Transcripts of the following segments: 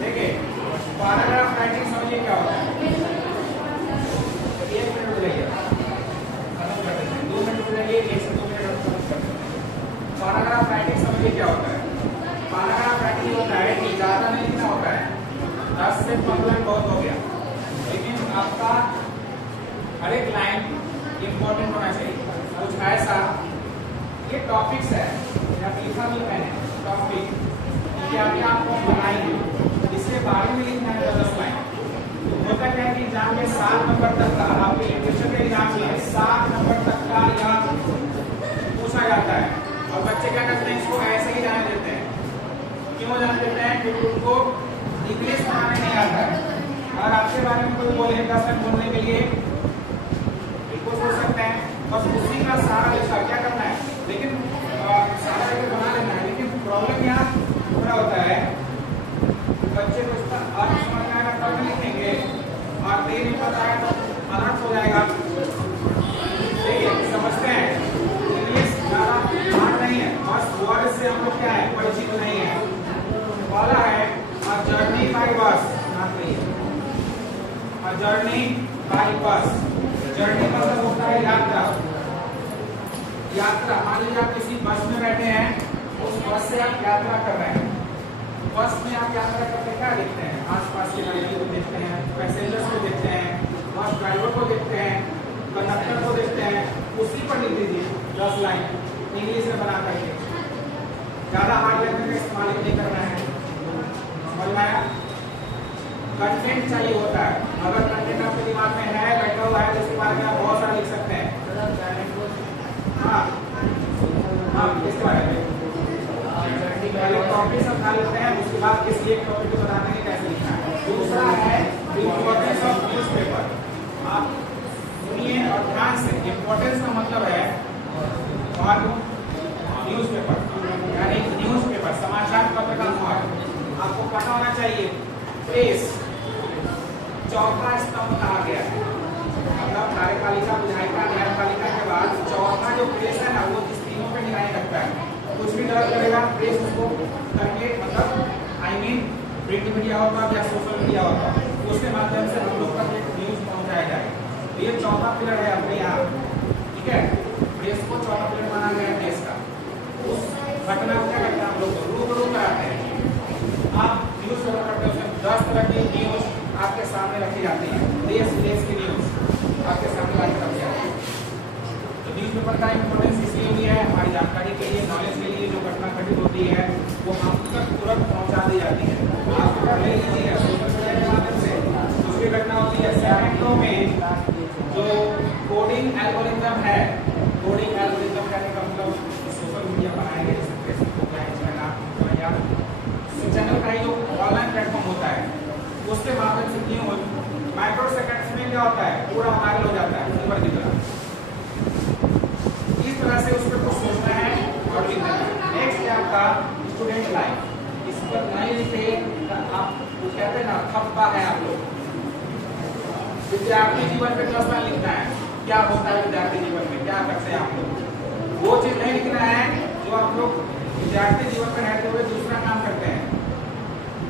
देखिए paragraph writing समझिए क्या होता है। 1 मिनट लगाइए, खत्म कर देते हैं। 2 मिनट लगाइए, 1 से 2 मिनट खत्म कर देते हैं। पैराग्राफ राइटिंग समझिए क्या होता है। पैराग्राफ राइटिंग होता है कि ज्यादा नहीं लिखना होता है, 10 से 15 बहुत हो गया, लेकिन आपका हर एक लाइन इंपॉर्टेंट होना चाहिए। कुछ ऐसा, ये टॉपिक्स है, यहाँ लिखा भी मैंने टॉपिक, कि अभी आपको बनाएंगे, इसके बारे में लिखना है 10 लाइन। होता क्या है कि एग्जाम में 7 नंबर तक का, आपके लिटरेचर के एग्जाम में 7 नंबर तक का या पूछा जाता है, और बच्चे क्या करते हैं, इसको ऐसे ही जाने देते हैं। क्यों जाने देते हैं? क्योंकि उनको इंग्लिश पढ़ाने नहीं आता है। और आपके बारे में कोई बोले 10 मिनट बोलने के लिए बिल्कुल बोल सकते हैं, बस उसी का सारा लिखा क्या करना है, लेकिन सारा लेकर बना लेना है। लेकिन प्रॉब्लम यहाँ थोड़ा होता है, बच्चे को इसका अर्थ समझ में आएगा तब भी लिखेंगे, और नहीं पता है तो अनर्थ हो जाएगा। देखिए समझते हैं, इंग्लिश ज़्यादा हार्ड नहीं है, बस वर्ड से हम लोग क्या है परिचित नहीं है। वाला है A journey by bus, A journey by bus। Journey मतलब होता है यात्रा। यात्रा, मान लीजिए आप किसी बस में बैठे हैं, उस बस से आप यात्रा कर रहे हैं। बस में आप यात्रा करते क्या देखते हैं? आसपास के लड़की को देखते हैं, पैसेंजर्स को देखते हैं, बस ड्राइवर को देखते हैं, कंडक्टर को देखते हैं। उसी पर लिख दीजिए 10 लाइन इंग्लिश में बना करके। ज्यादा हार्ड लैंग्वेज का इस्तेमाल नहीं करना है। समझ में आया? कंटेंट चाहिए होता है। अगर कंटेंट आपके दिमाग में है, बैठा हुआ है, तो उसके बारे में आप बहुत सारा लिख सकते हैं। हाँ हाँ, इसके बारे में टॉपिक समझा लेते हैं, उसके बाद किसी एक टॉपिक को बताने के कैसे लिखना है। दूसरा है इम्पोर्टेंस ऑफ न्यूज़पेपर। आप सुनिए और ध्यान से, इम्पोर्टेंस का मतलब है और न्यूज़पेपर यानी न्यूज़पेपर समाचार पत्र का फॉर्म आपको पता होना चाहिए। प्रेस चौथा स्तंभ कहा गया है, मतलब कार्यपालिका, विधायिका, न्यायपालिका के बाद चौथा जो प्रेस है ना, वो इस तीनों पे निगरानी रखता है। कुछ भी गलत करेगा प्रेस उसको करके, मतलब आई मीन प्रिंट मीडिया होगा या सोशल मीडिया होगा, उसके माध्यम से हम लोग तक न्यूज पहुंचाया जाए। ये चौथा पिलर है अपने यहाँ, ठीक है। प्रेस को चौथा पिलर माना गया है देश का। उस घटना को क्या करते हैं हम लोग? रूबरू कराते हैं। आप न्यूज पेपर पढ़ते हैं, उसमें 10 तरह की न्यूज आपके सामने रखी जाती है, देश विदेश की न्यूज आपके सामने रखी जाती है। तो न्यूज पेपर का इम्पोर्टेंस इसलिए भी है, हमारी जानकारी के लिए, नॉलेज के लिए। जो घटना घटित होती है वो हम तक तुरंत पहुंचा दी जाती है। आप पढ़ लीजिए सोशल मीडिया के माध्यम से कुछ भी घटना होती है, सेकंडों में जो कोडिंग एल्गोरिथम है, कोडिंग एल्गोरिथम कहने का मतलब सोशल मीडिया बनाएंगे, जैसे फेसबुक हो गया, इंस्टाग्राम या चैनल का जो ऑनलाइन प्लेटफॉर्म होता है, उसके माध्यम से न्यूज माइक्रो सेकंड्स में क्या होता है, पूरा वायरल हो जाता है खबर की तरह। इस तरह से उस पर कुछ सोचना है और लिखना है। नेक्स्ट है आपका स्टूडेंट लाइफ। इस पर नहीं लिखे आप कहते हैं ना, थप्पा है आप लोग। विद्यार्थी जीवन पे 10 लाइन लिखना है। क्या होता है विद्यार्थी जीवन में, क्या करते हैं आप लोग, वो चीज नहीं लिखना है जो आप लोग विद्यार्थी जीवन में रहते हुए दूसरा काम करते हैं।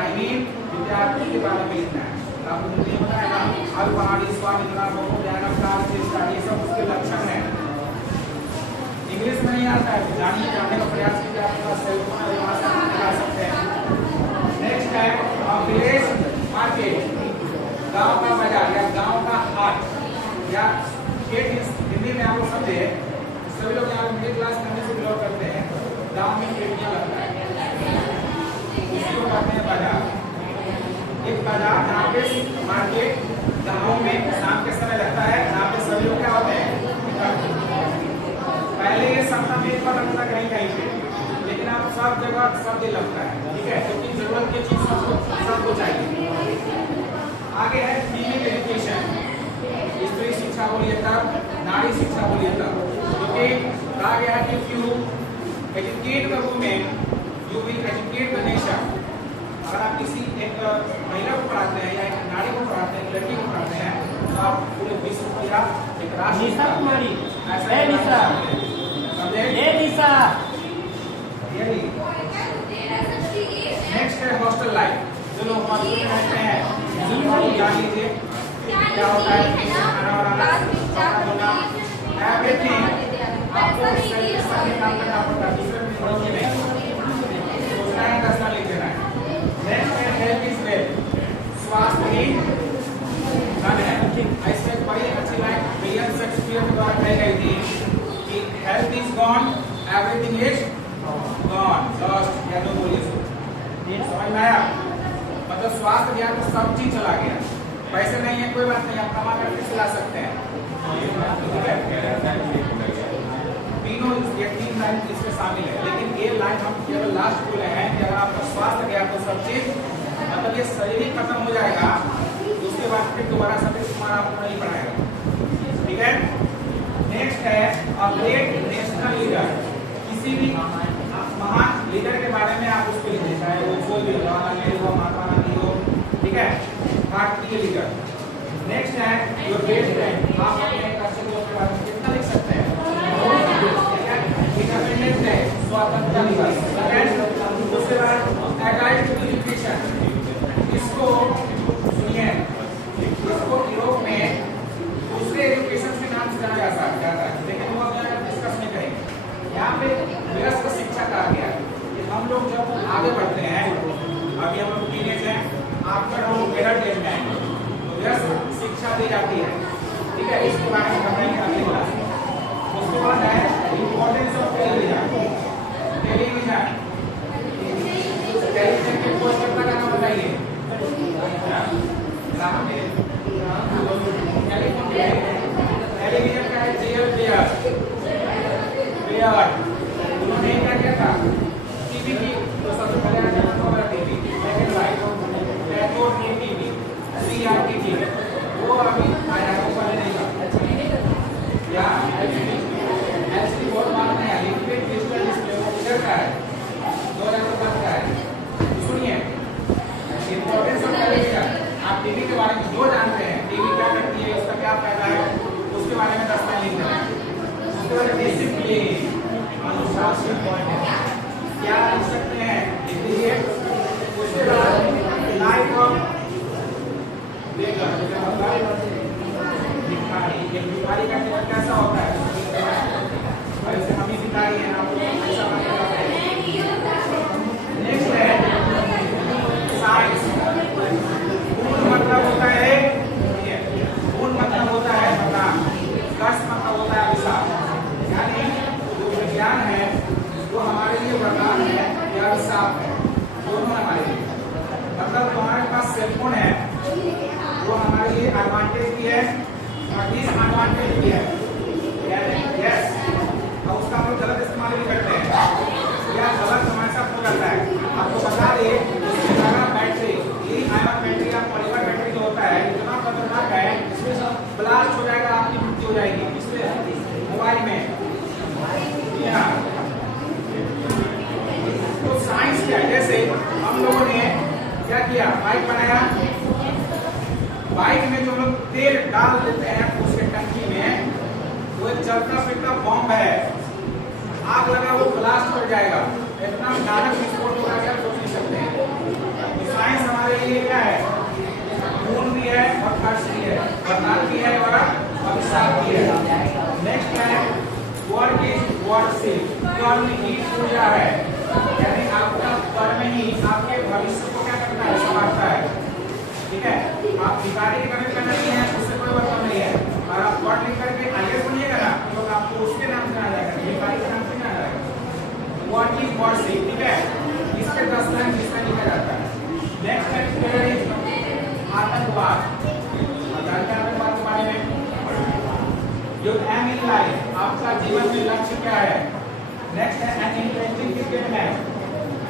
आई मीन विद्यार्थी के बारे में लिखना है। आपको हिंदी में बताया ना, अल्पहारी स्वामित्रा बहु ज्ञानकार चेष्टा, ये सब उसके लक्षण है। इंग्लिश में नहीं आता है, जानिए, जानने का प्रयास कीजिए। आपके पास सेल फोन है, वहां से आप निकाल सकते हैं। नेक्स्ट है विलेज मार्केट, गांव का बाजार या गांव का हाट या गेट। हिंदी में आप लोग समझे, सभी लोग यहाँ मिडिल क्लास करने से बिलोंग करते हैं। गांव में गेटियां लगता है, इसको कहते हैं बाजार। एक बाजार जहाँ पे मार्केट गाँव में शाम के समय लगता है, जहाँ पे सभी लोग क्या होते हैं, पहले ये सप्ताह में एक बार लगता है कहीं कहीं पे, लेकिन आप सब जगह सब दिन लगता है, ठीक है, क्योंकि जरूरत की चीज सबको चाहिए। आगे है फीमेल एजुकेशन, स्त्री शिक्षा बोलिए तब, नारी शिक्षा बोलिए तब, क्योंकि कहा गया है कि if you educate the women, you will educate the nation। अगर आप किसी एक महिला को पढ़ाते हैं या एक नारी को पढ़ाते हैं, लड़की को पढ़ाते हैं, तो आप पूरे विश्व को या एक राष्ट्र निशा कुमारी, ऐसा निशा, समझे? निशा, नेक्स्ट है हॉस्टल लाइफ। जो लोग हॉस्टल में रहते हैं जान लीजिए क्या होता है, खाना बनाना, एवरीथिंग आपको सही काम करना पड़ता है, दूसरे में नहीं सोचना है, दसना लिख देना है। नेक्स्ट है हेल्थ इज वेल्थ, स्वास्थ्य ही धन है। ऐसे एक बड़ी अच्छी लाइन विलियम शेक्सपियर द्वारा कही गई थी कि health is gone everything is gone, lost, या तो बोलिए समझ में आया? मतलब स्वास्थ्य गया तो सब चीज चला गया, पैसे नहीं है कोई बात नहीं, आप कमा करके सिला सकते हैं, ठीक है? तीनों ये 3 लाइन इसमें शामिल है, लेकिन ये लाइन हम केवल लास्ट बोले हैं कि अगर आपका स्वास्थ्य गया तो सब चीज, मतलब ये शरीर ही खत्म हो जाएगा, उसके बाद फिर दोबारा सतीश कुमार आपको नहीं पढ़ाएगा, ठीक है? नेक्स्ट है अ ग्रेट नेशनल लीडर, किसी भी महान लीडर के बारे में आप उसको लिखिए, चाहे वो कोई भी जवाहरलाल नेहरू हो, महात्मा गांधी हो, ठीक है? भारतीय लीडर। नेक्स्ट है योर ग्रेट फ्रेंड, आप अपने राष्ट्रपति के बारे में कितना लिख सकते हैं? इंडिपेंडेंस डे, स्वतंत्रता दिवस। उसके बाद एगाइड टू एजुकेशन, इसको सुनिए, इसको यूरोप में दूसरे एजुकेशन के नाम से जाना जाता है, लेकिन वो डिस्कस नहीं करेंगे। यहाँ पे व्यस्त शिक्षा कहा गया कि हम लोग जब आगे बढ़ते हैं, अभी हम लोग टीनेज हैं, आफ्टर हम एडल्ट एज में आएंगे तो व्यस्त शिक्षा दी जाती है, ठीक है? इसके बारे में बताएंगे अगली क्लास में। उसके बाद है इम्पोर्टेंस ऑफ टेलीविजन, टेलीविजन के खोजकर्ता का नाम बताइए। टेलीविजन का है जेएल बेयर, उन्होंने क्या किया था? टीवी की तो सबसे पहले आया था हमारा टीवी, लेकिन लाइट टैगोर की टीवी, सीआरटी टीवी, वो अभी आया है, वो पहले नहीं था। या एलसीडी बहुत मांग नहीं है, लिक्विड क्रिस्टल डिस्प्ले वो किधर का है? 2010 का है। सुनिए इंपॉर्टेंस ऑफ टेलीविजन, आप टीवी के बारे में जो जानते हैं, टीवी क्या करती है, उसका क्या फायदा है, उसके बारे में 10 लाइन लिख देना। डिसिप्लिन, अनुशासन क्या लिख सकते हैं? इसलिए उसके बाद लाइफ ऑफ भिखारी, भिखारी का जीवन कैसा होता है? वैसे हम ही भिखारी हैं, आप ऐसा नेक्स्ट है साइंस। गुण मतलब होता है, गुण मतलब होता है पता, कष्ट मतलब होता है विशाल, यानी जो विज्ञान है वो हमारे लिए वरदान है या अभिशाप है, दोनों हमारे लिए। मतलब तुम्हारे पास सेलफोन है वो हमारे लिए एडवांटेज भी है और डिसएडवांटेज भी है, यस, और उसका हम गलत इस्तेमाल भी करते हैं या गलत हमारे साथ हो जाता है। आपको बता दें उसकी जगह बैटरी, लिथियम आयन बैटरी या पॉलीमर बैटरी जो होता है इतना खतरनाक है, इसमें सब ब्लास्ट हो जाएगा, आपकी मृत्यु हो जाएगी। इसलिए मोबाइल में तो साइंस क्या है? जैसे हम लोगों ने क्या किया, बाइक बनाया, बाइक में जो लोग तेल डाल देते हैं उसके टंकी में, वो एक चलता फिरता बॉम्ब है, आग लगा वो ब्लास्ट हो जाएगा, इतना भयानक विस्फोट होगा कि आप सोच नहीं सकते हैं। तो साइंस हमारे लिए क्या है? खून भी है और खर्च भी है, वरदान भी है और अभिशाप भी है। नेक्स्ट है वर्क इज वर्शिप, कर्म ही पूजा है, यानी आपका कर्म ही आपके भविष्य को क्या करता है? संवारता है, ठीक है? आप भिखारी की मदद करना नहीं है, उससे कोई मतलब नहीं है, और आप वर्ड लिख करके आगे सुनिएगा ना तो आपको उसके नाम से आ जाएगा, भिखारी के नाम से नहीं आ जाएगा। वर्क इज वर्शिप, ठीक है? इस पे 10 लाइन इसमें लिखा जाता है। नेक्स्ट है टेररिज्म, आतंकवाद, आतंकवाद के बारे में। जो एम इन लाइफ, आपका जीवन में लक्ष्य क्या है? नेक्स्ट है एन इंटरेस्टिंग क्रिकेट मैच,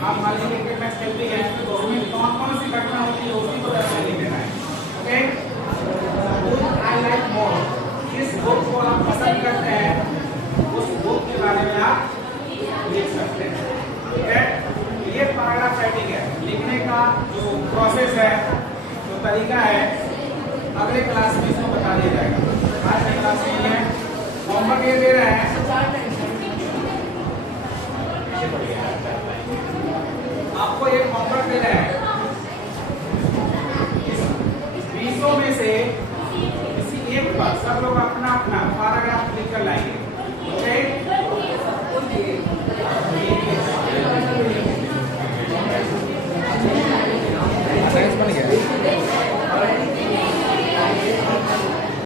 आप मान लीजिए क्रिकेट मैच खेलते हैं तो उसमें कौन कौन सी घटना होती है उसी को दर्शा लिख देना है, ओके? आई लाइक मोर, किस बुक को आप पसंद करते हैं उस बुक के बारे में आप लिख सकते हैं, ठीक है? ये पैराग्राफ राइटिंग है, लिखने का जो प्रोसेस है, जो तरीका है, अगले क्लास में इसको बता दिया जाएगा। आज की क्लास में है होमवर्क ये दे रहे हैं कर लाएंगे। ओके,